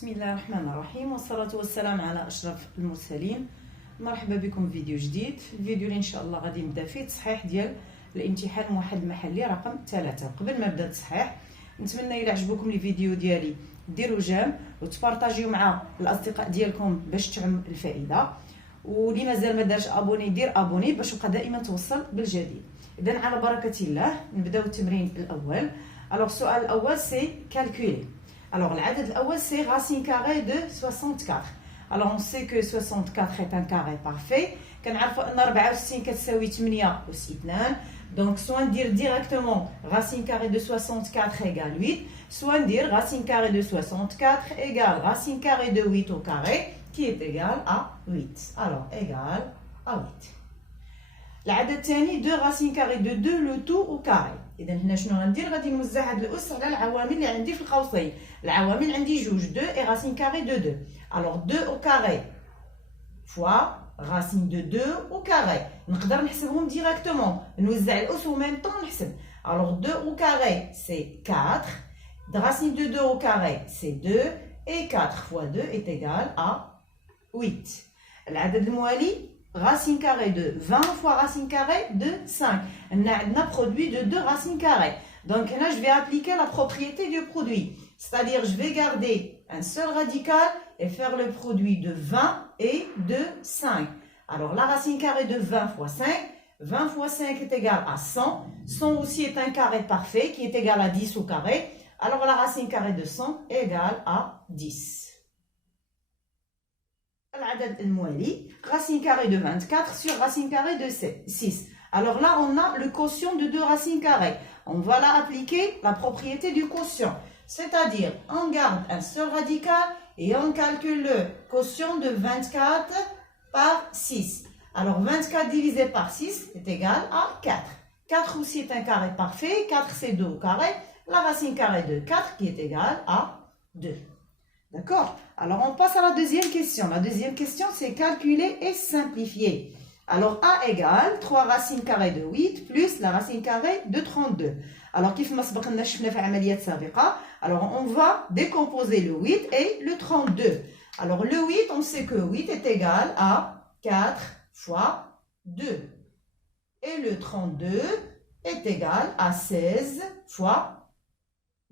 بسم الله الرحمن الرحيم والصلاة والسلام على أشرف المرسلين. مرحبا بكم في فيديو جديد. الفيديو اللي إن شاء الله غادي نبدا فيه تصحيح ديال الامتحان الموحد المحلي رقم 3. قبل ما نبدا التصحيح نتمنى إلا عجبكم الفيديو ديالي ديروا جيم وتبارطاجيو مع الأصدقاء ديالكم باش تعم الفائدة، واللي مازال ما دارش ابوني يدير ابوني باش يبقى دائما توصل بالجديد. اذا على بركه الله نبداو التمرين الاول. الوغ السؤال الاول سي كالكولي. الوغ العدد الاول سي racine carrée de 64. الوغ on sait que 64 est un carré parfait. كنعرفوا ان 64 كتساوي 8 أس 2. دونك سوا ندير ديريكتومون racine carrée de 64 égale 8, soit ندير racine carrée de 64 égale racine carrée de 8 au carré qui est égal à 8. Alors, égal à 8. العدد الثاني 2 racine carrée de 2 le tout au carré. إذا هنا شنو غندير؟ غادي نوزع هاد الأس على العوامل اللي عندي في القوسين. العوامل عندي جوج 2 et racine carrée de 2. Alors 2 au carré fois racine de 2 au carré. نقدر نحسبهم ديريكتومون. نوزع الأس و ميم طون نحسب. Alors 2 au carré c'est 4. Racine de 2 au carré c'est 2. Et 4 fois 2 est égal à 8. العدد الموالي racine carrée de 20 fois racine carrée de 5. On a produit de 2 racines carrées. Donc là, je vais appliquer la propriété du produit. C'est-à-dire, je vais garder un seul radical et faire le produit de 20 et de 5. Alors, la racine carrée de 20 fois 5. 20 fois 5 est égal à 100. 100 aussi est un carré parfait qui est égal à 10 au carré. Alors, la racine carrée de 100 est égale à 10. العدد الموالي racine carrée de 24 sur racine carrée de 6. Alors là, on a le quotient de 2 racines carrées. On va là appliquer la propriété du quotient. C'est-à-dire, on garde un seul radical et on calcule le quotient de 24 par 6. Alors, 24 divisé par 6 est égal à 4. 4 aussi est un carré parfait. 4 c'est 2 au carré. La racine carrée de 4 qui est égale à 2. D'accord? Alors, on passe à la deuxième question. La deuxième question, c'est calculer et simplifier. Alors, A égale 3 racines carrées de 8 plus la racine carrée de 32. Alors, alors on va décomposer le 8 et le 32. Alors, le 8, on sait que 8 est égal à 4 fois 2. Et le 32 est égal à 16 fois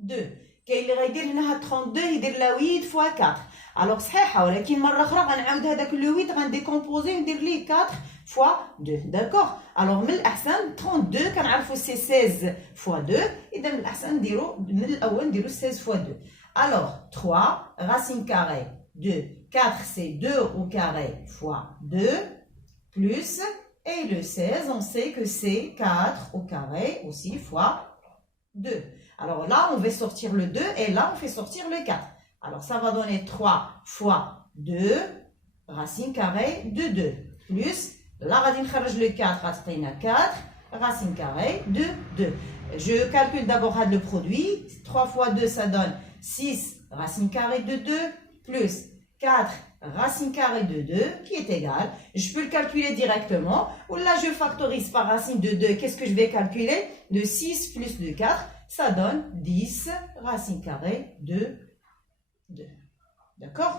2. كاين اللي غيدير لنا 32 يدير لها 8 فوا 4. الوغ صحيحه، ولكن مره اخرى غنعاود هذاك لو 8 غنديكومبوزي وندير ليه 4 فوا 2. داكوغ. الوغ من الاحسن 32 كنعرفوا سي 16 فوا 2. اذا من الاحسن نديرو من الاول نديرو 16 فوا 2. الوغ 3 racine carrée de 4 c'est 2 au carré fois 2 plus, et le 16 on sait que c'est 4 au carré aussi fois 2. Alors là, on va sortir le 2 et là, on fait sortir le 4. Alors ça va donner 3 fois 2 racine carrée de 2 plus, là, on va nخرج le 4, 4 racine carrée de 2. Je calcule d'abord le produit. 3 fois 2, ça donne 6 racine carrée de 2 plus 4 racine carrée de 2 qui est égal. Je peux le calculer directement. Ou là, je factorise par racine de 2. Qu'est-ce que je vais calculer? De 6 plus de 4. Ça donne 10 racine carrée de 2. D'accord?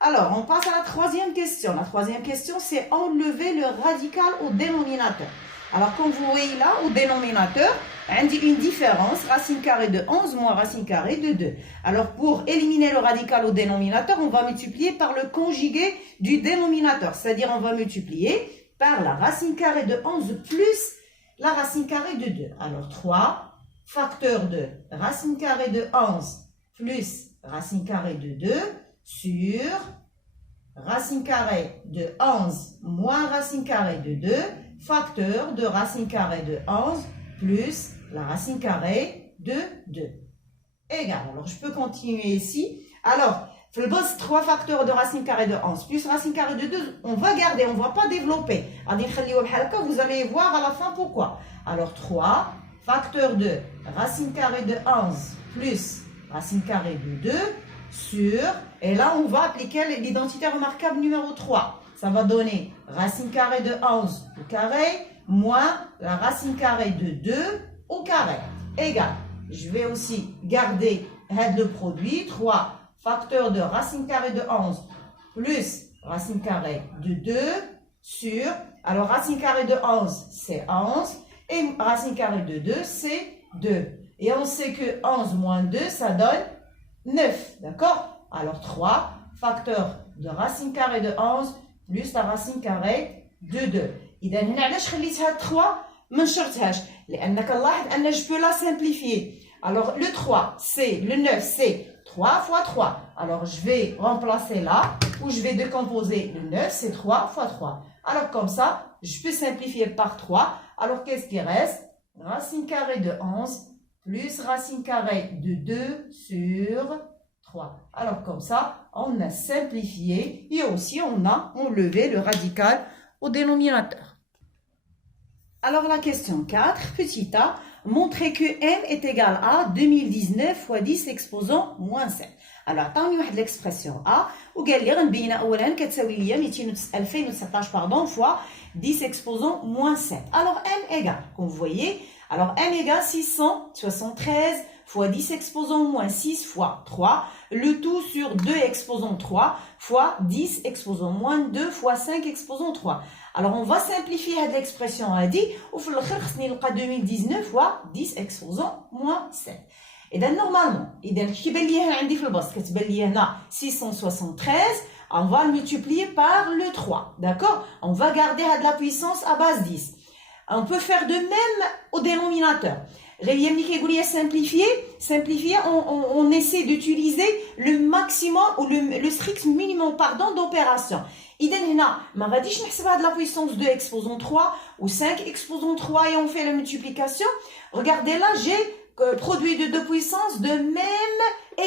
Alors, on passe à la troisième question. La troisième question, c'est enlever le radical au dénominateur. Alors, comme vous voyez là, au dénominateur, on dit une différence, racine carrée de 11 moins racine carrée de 2. Alors, pour éliminer le radical au dénominateur, on va multiplier par le conjugué du dénominateur. C'est-à-dire, on va multiplier par la racine carrée de 11 plus la racine carrée de 2. Alors, 3 facteur de racine carrée de 11 plus racine carrée de 2 sur racine carrée de 11 moins racine carrée de 2 facteur de racine carrée de 11 plus la racine carrée de 2 égal. Alors, je peux continuer ici. Alors, le boss 3 facteurs de racine carrée de 11 plus racine carrée de 2, on va garder, on ne va pas développer. Vous allez voir à la fin pourquoi. Alors, 3 facteur de racine carrée de 11 plus racine carrée de 2 sur, et là on va appliquer l'identité remarquable numéro 3. Ça va donner racine carrée de 11 au carré moins la racine carrée de 2 au carré. Égal. Je vais aussi garder le produit 3 facteur de racine carrée de 11 plus racine carrée de 2 sur, alors racine carrée de 11 c'est 11 et racine carrée de 2 c'est 2. Et on sait que 11 moins 2 ça donne 9, d'accord? Alors 3 facteur de racine carrée de 11 plus la racine carrée de 2. إذا هنا علاش خليتها 3 ما نشرتهاش؟ لأنك نلاحظ أن je peux la simplifier. Alors le 3 c'est, le 9 c'est 3 fois 3. Alors je vais remplacer là, où je vais décomposer le 9 c'est 3 fois 3. Alors comme ça, je peux simplifier par 3. Alors qu'est-ce qui reste? Racine carrée de 11 plus racine carrée de 2 sur 3. Alors comme ça, on a simplifié et aussi on a enlevé le radical au dénominateur. Alors la question 4, petit a, montrer que m est égal à 2019 fois 10 exposant moins 7. Alors عطاوني واحد l'expression a وقال لي غنبينها اولا كتساوي ليا 2019 pardon fois 10 exposant moins 7. Alors m égale, comme vous voyez, alors m égale 673 fois 10 exposant moins 6 fois 3, le tout sur 2 exposant 3 fois 10 exposant moins 2 fois 5 exposant 3. Alors on va simplifier cette expression هذه وفي الاخر خصني نلقى 2019 fois 10 exposant moins 7. إذا normalement إذا كيبان لي هنا عندي في البسط كتبان لي هنا 673, on va le multiplier par le 3, d'accord? On va garder la puissance à base 10. On peut faire de même au dénominateur. Simplifier, on essaie d'utiliser le maximum ou le strict minimum pardon d'opération. إذا هنا ما غاديش نحسبها de la puissance 2 exposant 3 ou 5 exposant 3 et on fait la multiplication. Regardez là, j'ai produit de deux puissances de même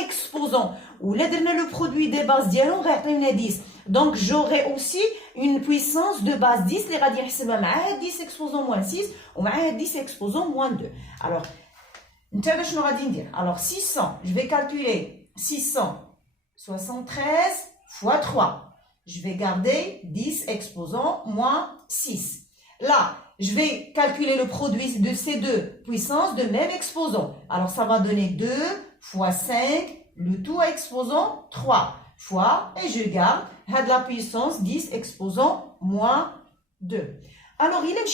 exposant. Ou là, le produit des bases ديالهم غيعطينا 10. Donc j'aurai aussi une puissance de base 10 اللي غادي نحسبها مع 10 exposant moins 6 ومع 10 exposant moins 2. Alors نتا شنو غادي ندير؟ Alors 600, je vais calculer 673 fois 3. Je vais garder 10 exposant moins 6. Là, je vais calculer le produit de ces deux puissances de même exposant. Alors, ça va donner 2 fois 5, le tout à exposant 3 fois, et je garde la puissance 10 exposant moins 2. Alors, il est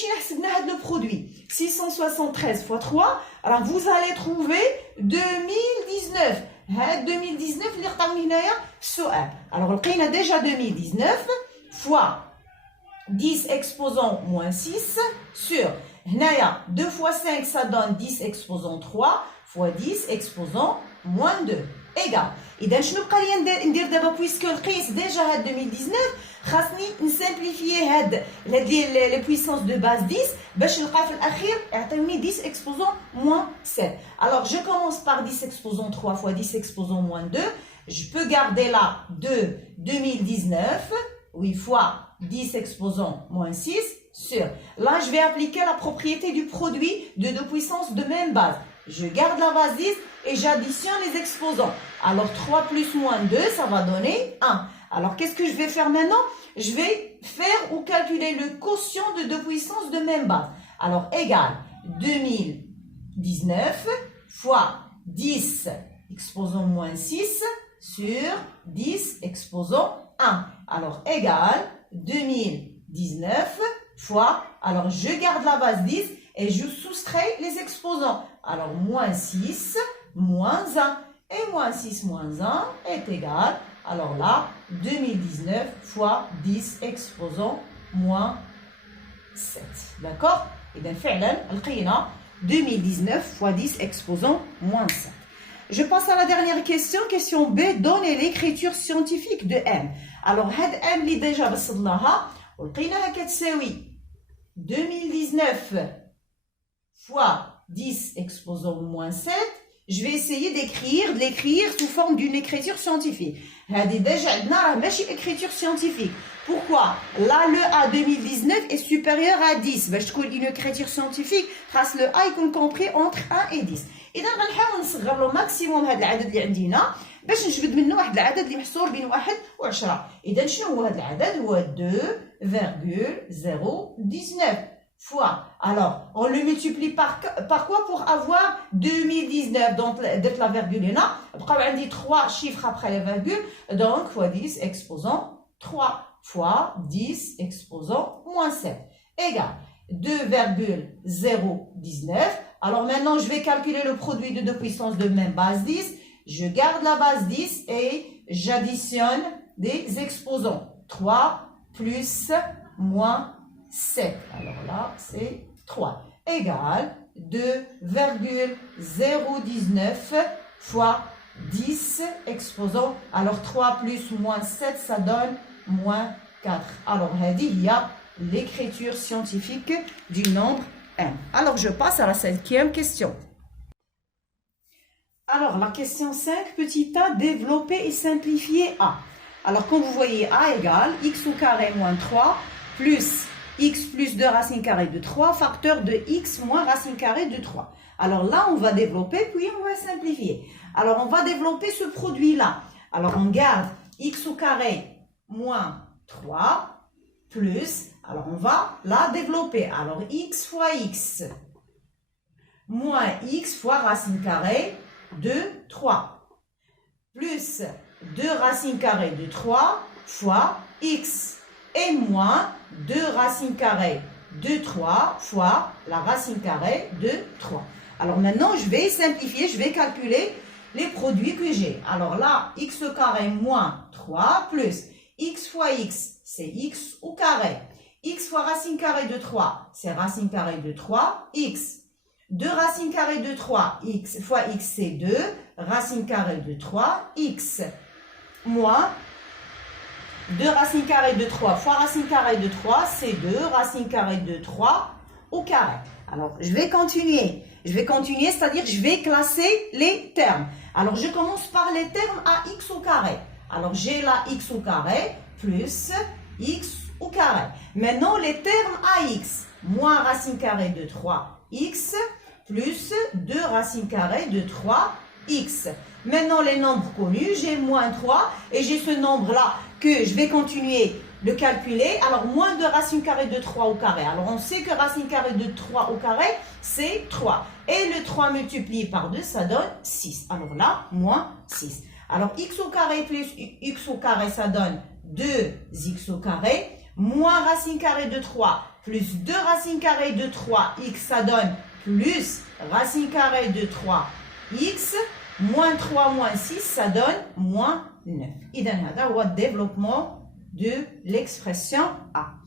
le produit 673 fois 3. Alors, vous allez trouver 2019. 2019 اللي عطاوني هنايا السؤال. Alors لقينا déjà 2019 fois 10 exposant moins 6 sur هنايا 2 fois 5 ça donne 10 exposant 3 fois 10 exposant moins 2 égal. إذا شنو بقى لي ندير دابا بويسكو لقيت ديجا هاد 2019 خاصني نسامبليفيي هاد لي بويسونس دو باز 10 باش نلقى في الاخير يعطيوني 10 exposant moins 7. Alors je commence par 10 exposant 3 fois 10 exposant moins 2. Je peux garder là 2 2019 oui fois 10 exposant moins 6 sur. Là je vais appliquer la propriété du produit de deux puissances de même base. Je garde la base 10 et j'additionne les exposants. Alors 3 plus moins 2 ça va donner 1. Alors, qu'est-ce que je vais faire maintenant? Je vais faire ou calculer le quotient de deux puissances de même base. Alors, égal 2019 fois 10 exposant moins 6 sur 10 exposant 1. Alors, égal 2019 fois, alors je garde la base 10 et je soustrais les exposants. Alors, moins 6, moins 1. Et moins 6 moins 1 est égal, alors là, 2019 fois 10 exposant moins 7. D'accord? Et bien, فعلا لقينا 2019 fois 10 exposant moins 7. Je passe à la dernière question. Question B. Donnez l'écriture scientifique de M. Alors, هاد M اللي déjà بسطناها ولقيناها كتساوي 2019 fois 10 exposant moins 7. Je vais essayer de l'écrire sous forme d'une écriture scientifique. هذه déjà عندنا راه ماشي écriture scientifique. Pourquoi? Là, le A 2019 est supérieur à 10. باش تكون une écriture scientifique, خاص le A يكون compris entre 1 et 10. إذا غنحاول نصغر له ماكسيموم هذا العدد اللي عندنا باش نجبد منه واحد العدد اللي محصور بين 1 و10. إذا شنو هو هذا العدد؟ هو 2,019. fois. Alors, on le multiplie par quoi pour avoir 2019? Donc, la virgule est là. Après, on dit 3 chiffres après la virgule. Donc, fois 10 exposant 3 fois 10 exposant moins 7 égale 2,019. Alors, maintenant, je vais calculer le produit de deux puissances de même base 10. Je garde la base 10 et j'additionne des exposants. 3 plus moins 7. Alors là, c'est 3. Égale 2,019 fois 10 exposants. Alors 3 plus moins 7, ça donne moins 4. Alors, il y a l'écriture scientifique du nombre n. Alors, je passe à la 5e question. Alors, la question 5, petit a, développer et simplifier a. Alors, comme vous voyez, a égale x au carré moins 3 plus x plus 2 racine carrée de 3, facteur de x moins racine carrée de 3. Alors là, on va développer, puis on va simplifier. Alors, on va développer ce produit-là. Alors, on garde x au carré moins 3 plus, alors on va la développer. Alors, x fois x moins x fois racine carrée de 3 plus 2 racine carrée de 3 fois x et moins 2 racine carrée de 3 fois la racine carrée de 3. Alors maintenant, je vais simplifier, je vais calculer les produits que j'ai. Alors là, x au carré moins 3 plus x fois x, c'est x au carré. X fois racine carrée de 3, c'est racine carrée de 3, x. 2 racine carrée de 3, x fois x, c'est 2, racine carrée de 3, x. Moins 2 racine carrée de 3 fois racine carrée de 3, c'est 2 racine carrée de 3 au carré. Alors, je vais continuer, c'est-à-dire je vais classer les termes. Alors, je commence par les termes à x au carré. Alors, j'ai là x au carré plus x au carré. Maintenant, les termes à x, moins racine carrée de 3x plus 2 racine carrée de 3x. Maintenant, les nombres connus, j'ai moins 3 et j'ai ce nombre-là que je vais continuer de calculer. Alors, moins de racine carrée de 3 au carré. Alors, on sait que racine carrée de 3 au carré, c'est 3. Et le 3 multiplié par 2, ça donne 6. Alors là, moins 6. Alors, x au carré plus x au carré, ça donne 2x au carré. Moins racine carrée de 3 plus 2 racine carrée de 3x, ça donne plus racine carrée de 3x. Moins 3 moins 6, ça donne moins 9. إذا هذا هو développement de l'expression A.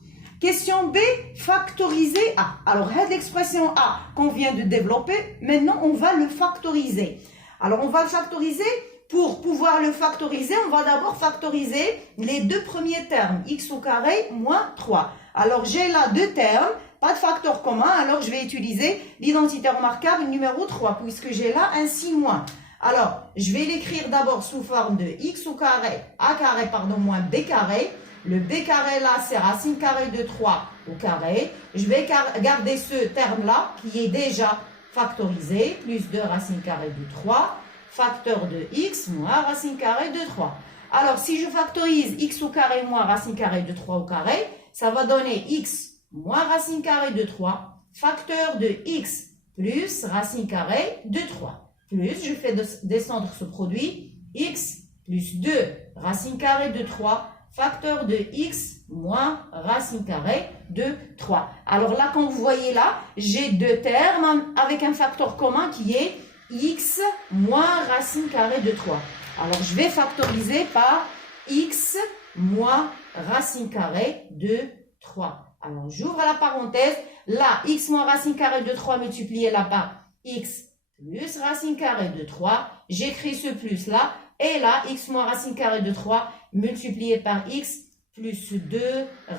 Question B, factoriser A. Alors, l'expression A qu'on vient de développer, maintenant on va le factoriser. Alors, on va le factoriser. Pour pouvoir le factoriser, on va d'abord factoriser les deux premiers termes, x au carré moins 3. Alors, j'ai là deux termes, pas de facteur commun, alors je vais utiliser l'identité remarquable numéro 3, puisque j'ai là un signe moins. Alors, je vais l'écrire d'abord sous forme de x au carré, a carré, pardon, moins b carré. Le b carré là, c'est racine carrée de 3 au carré. Je vais garder ce terme-là, qui est déjà factorisé, plus 2 racine carrée de 3. Facteur de x moins racine carrée de 3. Alors, si je factorise x au carré moins racine carrée de 3 au carré, ça va donner x moins racine carrée de 3, facteur de x plus racine carrée de 3. Plus, je fais descendre ce produit, x plus 2 racine carrée de 3, facteur de x moins racine carrée de 3. Alors là, comme vous voyez là, j'ai deux termes avec un facteur commun qui est x moins racine carrée de 3. Alors, je vais factoriser par x moins racine carrée de 3. Alors, j'ouvre la parenthèse. Là, x moins racine carrée de 3 multiplié là par x plus racine carrée de 3. J'écris ce plus là. Et là, x moins racine carrée de 3 multiplié par x plus 2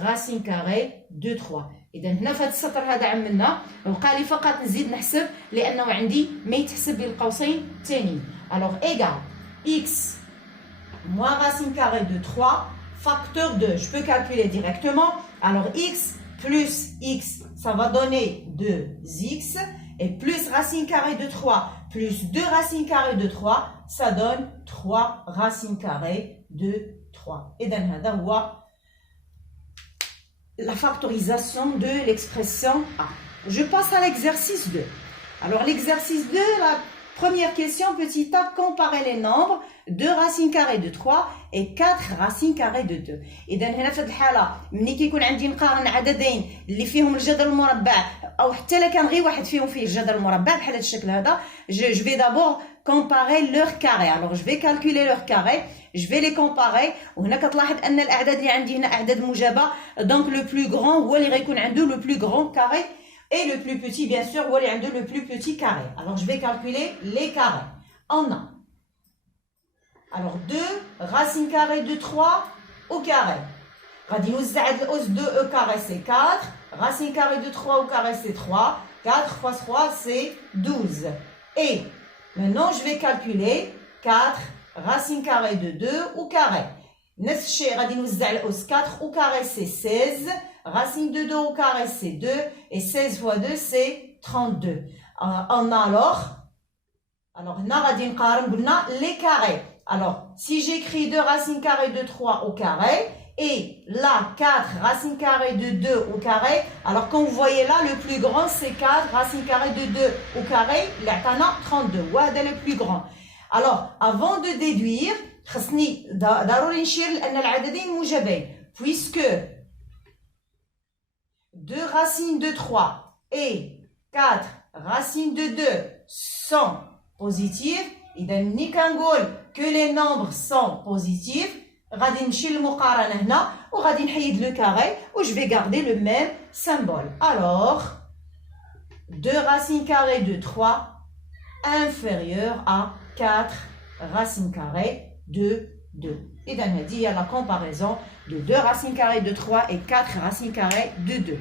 racine carrée de 3. إذا هنا في هذا السطر هذا عملنا وبقى لي فقط نزيد نحسب لأنه عندي ما يتحسب بالقوسين الثانيين. Alors égal x moins racine carrée de 3 facteur 2. Je peux calculer directement. Alors x plus x, ça va donner 2x et plus racine carrée de 3 plus 2 racines carrées de 3, ça donne 3 racines carrées de 3. إذا هذا هو la factorisation de l'expression A. Je passe à l'exercice 2. Alors l'exercice 2, la première question, petit a, comparer les nombres 2 racines carrées de 3 et 4 racines carrées de 2. إذا هنا في هذه الحالة ملي كيكون عندي نقارن عددين اللي فيهم الجذر المربع أو حتى لا كان غير واحد فيهم فيه الجذر المربع بحال هذا الشكل هذا, je vais d'abord comparer leurs carrés. Alors je vais calculer leurs carrés, je vais les comparer. وهنا كتلاحظ أن الأعداد اللي عندي هنا أعداد موجبة, donc le plus grand هو اللي غيكون عنده le plus grand carré. Et le plus petit, bien sûr, le plus petit carré. Alors, je vais calculer les carrés. On a. Alors, 2 racines carrées de 3 au carré. غادي نوزع الأس 2 au carré, c'est 4. Racine carrée de 3 au carré, c'est 3. 4 fois 3, c'est 12. Et maintenant, je vais calculer 4 racines carrées de 2 au carré. نفس الشيء غادي نوزع الأس 4 au carré, c'est 16. Racine de 2 au carré, c'est 2. Et 16 fois 2, c'est 32. On a alors, les carrés. Alors, si j'écris 2 racines carrées de 3 au carré, et là, 4 racines carrées de 2 au carré, alors quand vous voyez là, le plus grand, c'est 4 racines carrées de 2 au carré, il y a 32. Ouais, c'est le plus grand. Alors, avant de déduire, puisque 2 racines de 3 et 4 racines de 2 sont positives, إذا ملي كنقول que les nombres sont positifs, غادي نمشي للمقارنة هنا وغادي نحيد le carré ou je vais garder le même symbole. Alors, 2 racines carrées de 3 inférieur à 4 racines carrées de 2. إذا هذه هي la comparaison de 2 racines carrées de 3 et 4 racines carrées de 2.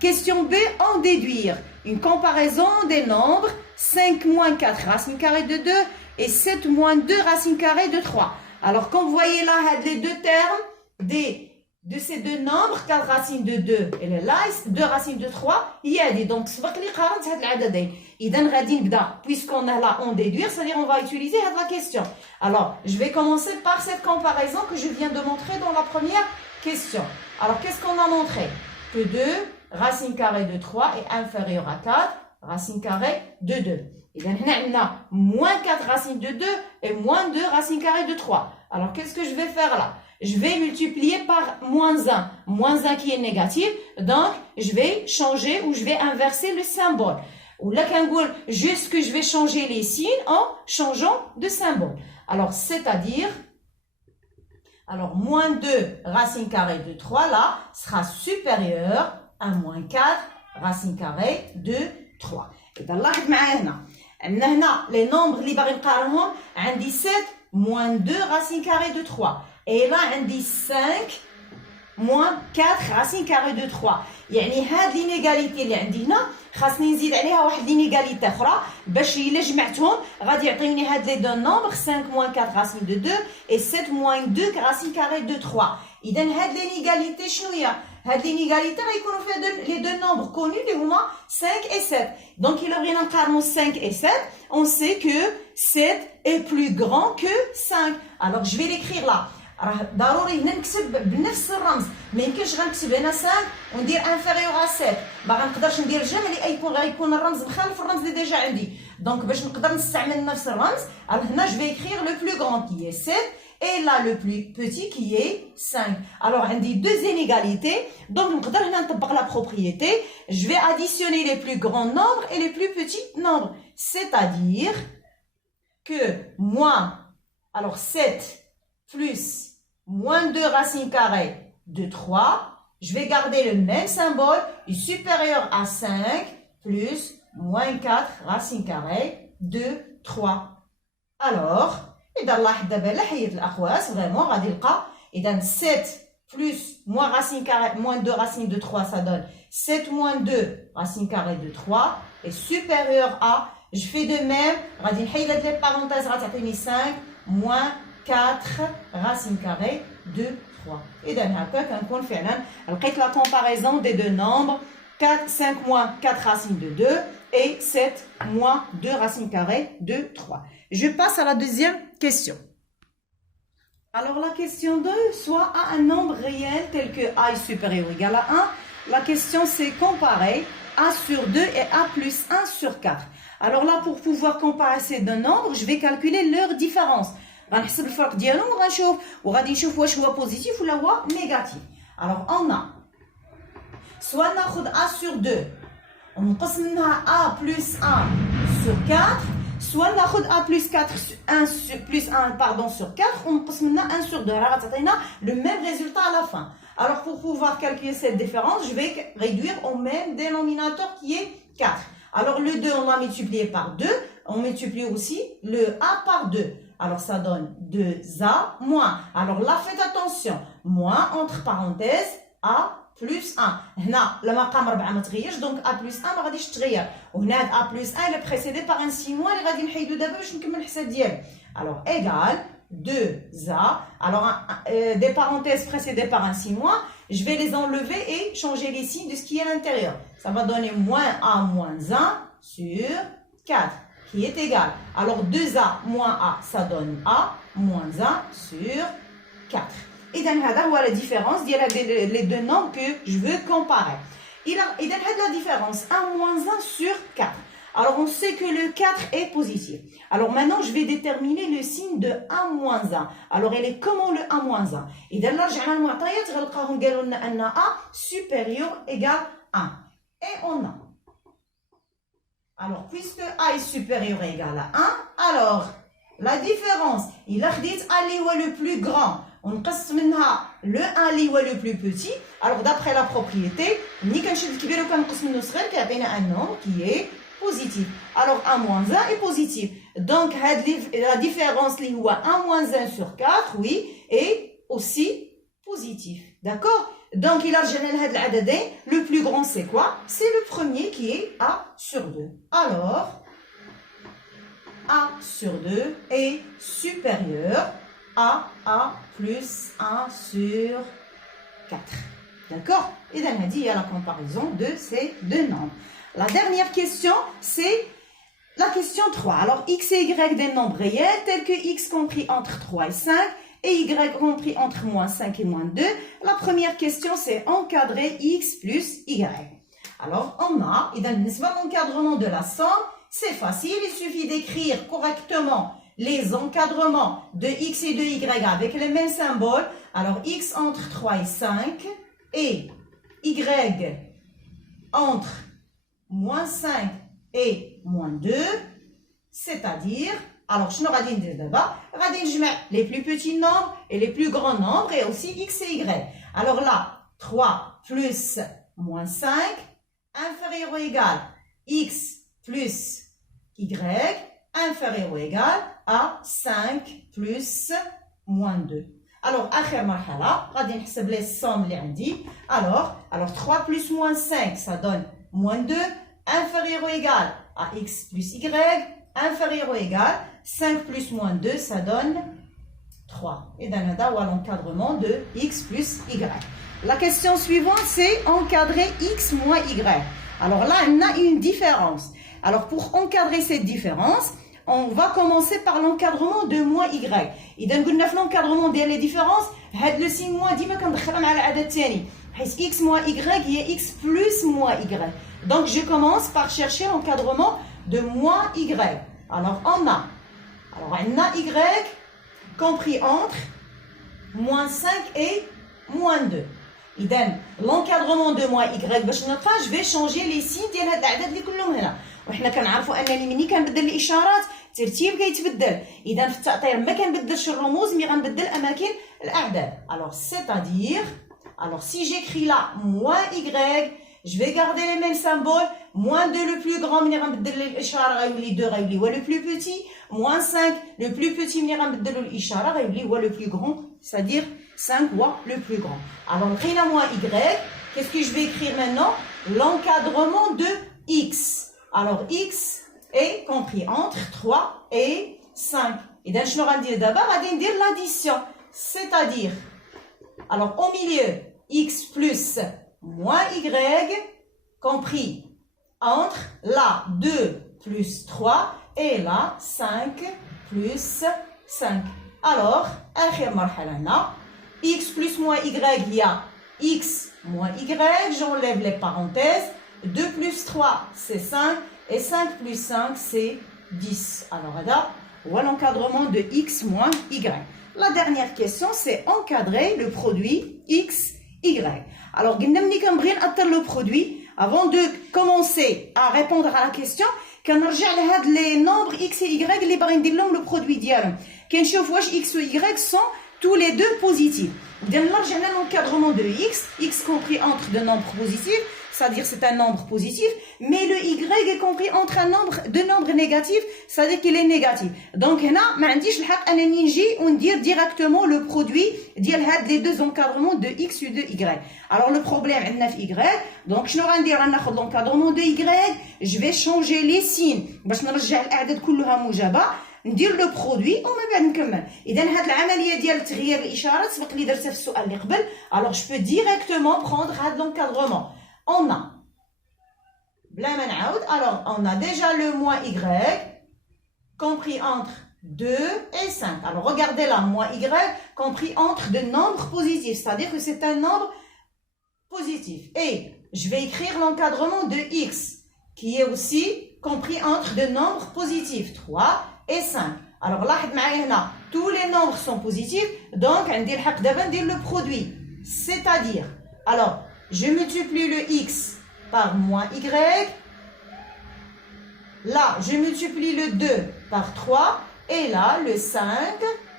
Question B, en déduire. Une comparaison des nombres 5 moins 4 racines carrées de 2 et 7 moins 2 racines carrées de 3. Alors, comme vous voyez là, les deux termes de ces deux nombres, 4 racines de 2 et là, 2 racines de 3, il y a des. Donc, سبق لي قارنت هاد العددين. إذا غادي نبدا, puisqu'on a là en déduire, c'est-à-dire on va utiliser la question. Alors, je vais commencer par cette comparaison que je viens de montrer dans la première question. Alors, qu'est-ce qu'on a montré? Que 2 racines carrées de 3 est inférieur à 4 racines carrées de 2. Et bien, on a moins 4 racines de 2 et moins 2 racines carrées de 3. Alors, qu'est-ce que je vais faire là? Je vais multiplier par moins 1. Moins 1 qui est négatif. Donc, je vais changer ou je vais inverser le symbole. Ou là, juste que je vais changer les signes en changeant de symbole. Alors, c'est-à-dire, moins 2 racines carrées de 3, là, sera supérieur à moins 4 racines carrées de 3. Et dans là, les nombres اللي باغي نقارنهم عندي 7 moins 2 racines carrées de 3. Et là, عندي 5 moins 4 racines carrées de 3. يعني هاد l'inégalité اللي عندي هنا خاصني نزيد عليها واحد l'inégalité اخرى باش الا جمعتهم غادي يعطيوني هاد لي دو nombres 5 moins 4 racines de 2 et 7 moins 2 racines carrées de 3. اذا هاد l'inégalité شنو هي؟ هاد l'inégalité غيكونوا فيها les deux nombres connus اللي هما 5 et 7. Donc il بغينا نقارنوا 5 et 7, on sait que 7 est plus grand que 5. Alors je vais l'écrire là. راه ضروري هنا نكتب بنفس الرمز, ما يمكنش غنكتب هنا 5 وندير انفيريور على 7, ما غنقدرش ندير الجمع اللي غيكون الرمز مخالف الرمز اللي ديجا عندي. دونك باش نقدر نستعمل نفس الرمز, alors هنا je vais écrire le plus grand qui est 7 et là le plus petit qui est 5. Alors عندي deux inégalités, donc نقدر هنا نطبق la propriété. Je vais additionner les plus grands nombres et les plus petits nombres, c'est-à-dire que moins, alors 7 plus moins 2 racines carrées de 3, je vais garder le même symbole, du supérieur à 5 plus moins 4 racines carrées de 3. Alors, إذا نلاحظ دابا لا حيد الأقواس فريمون غادي نلقى إذا 7 plus moins racine carrée moins 2 racines de 3 ça donne 7 moins 2 racines carrées de 3 est supérieur à, je fais de même غادي نحيد هاد لي parenthèses غتعطيني 5 moins 4 racines carrées de 3. إذا هكا كنكون فعلا لقيت la comparaison des deux nombres 5 moins 4 racines de 2 et 7 moins 2 racines carrées de 3. Je passe à la deuxième question. Alors la question 2, soit a un nombre réel tel que a est supérieur ou égal à 1. La question c'est comparer a sur 2 et a plus 1 sur 4. Alors là, pour pouvoir comparer ces deux nombres, je vais calculer leur différence. غنحسب الفرق ديالهم وغادي نشوف واش هو بوزيتيف ولا هو نيجاتيف. Alors on a soit ناخذ a sur 2 ونقص منها a plus 1 sur 4, soit ناخذ a plus 4 plus 1 pardon sur 4 ونقص منها 1 sur 2. راه غتعطينا le même résultat à la fin. Alors pour pouvoir calculer cette différence, je vais réduire au même dénominateur qui est 4. Alors le 2 on l'a multiplié par 2, on multiplie aussi le a par 2. Alors ça donne 2a moins. Alors là faites attention, moins entre parenthèses a plus 1. هنا المقام 4 ما تغيرش دونك a plus 1 ما غاديش تغير. وهنا a plus 1 est précédé par un signe moins اللي غادي نحيدو دابا باش نكمل الحساب ديالو. Alors égal 2a. Alors des parenthèses précédées par un signe moins, je vais les enlever et changer les signes de ce qui est à l'intérieur. Ça va donner moins a moins 1 sur 4 qui est égal. Alors 2a moins a, ça donne a moins 1 sur 4. Et donc, voilà la différence les deux nombres que je veux comparer. Et donc, la différence 1 moins 1 sur 4. Alors, on sait que le 4 est positif. Alors, maintenant, je vais déterminer le signe de 1 moins 1. Alors, elle est comment le 1 moins 1? Et donc, là, j'ai un معطيات غنلقاهم قالوا لنا أن a supérieur égale 1. Et on a. Alors, puisque a est supérieur et égal à 1, alors, la différence, il a dit a li huwa le plus grand. On قسم منها le 1 li huwa le plus petit. Alors, d'après la propriété, ni كنشد الكبير وكنقص منه الصغير كيعطينا un nombre qui est positif. Alors, 1 moins 1 est positif. Donc, la différence li huwa 1 moins 1 sur 4, oui, est aussi positif. D'accord? Donc, il a généré le plus grand, c'est quoi? C'est le premier qui est A sur 2. Alors, A sur 2 est supérieur à A plus 1 sur 4. D'accord? Et donc, on a dit à la comparaison de ces deux nombres. La dernière question, c'est la question 3. Alors, x et y des nombres réels tels que x compris entre 3 et 5 et y compris entre moins 5 et moins 2. La première question, c'est encadrer x plus y. Alors, on a, et dans l'encadrement de la somme, c'est facile, il suffit d'écrire correctement les encadrements de x et de y avec les mêmes symboles. Alors, x entre 3 et 5 et y entre moins 5 et moins 2, c'est-à-dire, alors, je vais dire d'abord, les plus petits nombres et les plus grands nombres et aussi x et y. Alors là, 3 plus moins 5, inférieur ou égal x plus y, inférieur ou égal à 5 plus moins 2. Alors, آخر مرحلة, غادي نحسب les sommes اللي عندي. Alors 3 plus moins 5, ça donne moins 2, inférieur ou égal à x plus y, inférieur ou égal 5 plus moins 2, ça donne 3. Et dans l'encadrement de x plus y. La question suivante, c'est encadrer x moins y. Alors là, on a une différence. Alors pour encadrer cette différence, on va commencer par l'encadrement de moins y. Et dans l'encadrement des différences, le signe moins dit x moins y est x plus moins y. Donc je commence par chercher l'encadrement de moins y. Alors on a y compris entre moins 5 et moins 2. إذن l'encadrement de moins y باش نلقى je vais changer les signes ديال هاد الأعداد اللي كلهم هنا. وحنا كنعرفوا أنني ملي كنبدل الإشارات الترتيب كيتبدل. إذن في التأطير ما كنبدلش الرموز مي غنبدل أماكن الأعداد. Alors c'est-à-dire, alors si j'écris là moins y, je vais garder les mêmes symboles. Moins 2 le plus grand, ملي غنبدل الإشارة غيولي 2 غيولي هو le plus petit. Moins 5 le plus petit, ملي غنبدلو الإشارة غيولي هو le plus grand, c'est-à-dire 5 fois le plus grand. Alors, لقينا moins y, qu'est-ce que je vais écrire maintenant? L'encadrement de x. Alors, x est compris entre 3 et 5. Et donc, je vais dire d'abord, on va dire l'addition. C'est-à-dire, alors au milieu, x plus moins y, compris entre là 2 plus 3 et là 5 plus 5. Alors, آخر مرحلة هنا x plus moins y, il y a x moins y, j'enlève les parenthèses. 2 plus 3, c'est 5. Et 5 plus 5, c'est 10. Alors, là, voilà l'encadrement de x moins y. La dernière question, c'est encadrer le produit x, y. Alors, le produit, avant de commencer à répondre à la question, كنرجع لهاد les nombres x et y اللي باغي ندير لهم le produit ديالهم كنشوف واش x ou y sont tous les deux positifs. درنا رجعنا l'encadrement de x compris entre deux nombres positifs, c'est-à-dire c'est un nombre positif, mais le y est compris entre deux nombres négatifs, c'est-à-dire qu'il est négatif. Donc هنا ما عنديش الحق انني نجي وندير directement le produit ديال هاد les deux encadrements de x ou de y. Alors le problème عندنا في y, donc شنو غندير؟ غناخذ l'encadrement de y, je vais changer les signes باش نرجع الاعداد كلها موجبه، ندير لو برودوي ومن بعد نكمل. اذا هاد العمليه ديال تغيير الاشارات سبق لي درتها في السؤال اللي قبل. alors je peux directement prendre هاد l'encadrement. On a بلا ما نعاود. alors on a déjà le moins y compris entre 2 et 5. alors regardez là, moins y compris entre deux nombres positifs, c'est-à-dire que c'est un nombre positif. Et je vais écrire l'encadrement de x qui est aussi compris entre deux nombres positifs, 3 et 5. Alors là, tous les nombres sont positifs, donc on dit le produit. C'est-à-dire, alors, je multiplie le x par moins y. Là, je multiplie le 2 par 3. Et là, le 5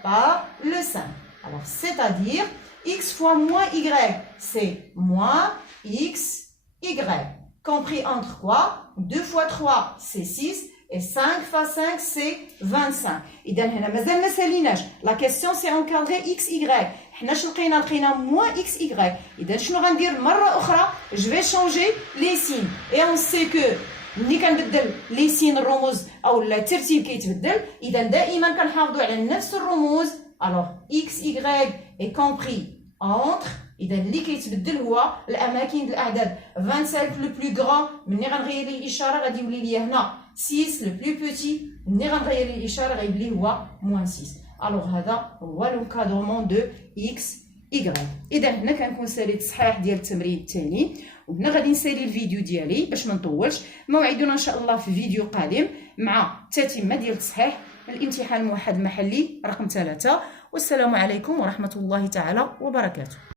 par le 5. Alors, c'est-à-dire, x fois moins y, c'est moins x, y. Compris entre quoi? 2 fois 3, c'est 6. Et 5 fois 5, c'est 25. إذا هنا مازال ما ساليناش. La question c'est encadrer x, y. حنا شنو لقينا moins x, y. إذا شنو غندير مرة أخرى؟ je vais changer les signes. Et on sait que ملي كنبدل لي سين الرموز أو الترتيب كيتبدل، إذا دائما كنحافظوا على نفس الرموز. alors x, y est compris entre. إذا اللي كيتبدل هو الأماكن ديال الأعداد. 25 le plus grand ملي غنغير ليه الإشارة غادي يولي لي هنا 6 le plus petit ملي غنغير ليه الإشارة غيولي هو moins 6. alors هذا هو l'encadrement de x, y. إذا هنا كنكون ساليت الصحيح ديال التمرين الثاني، وهنا غادي نسالي الفيديو ديالي باش ما نطولش. موعدنا إن شاء الله في فيديو قادم مع التتمة ديال التصحيح الامتحان الموحد المحلي رقم 3. والسلام عليكم ورحمة الله تعالى وبركاته.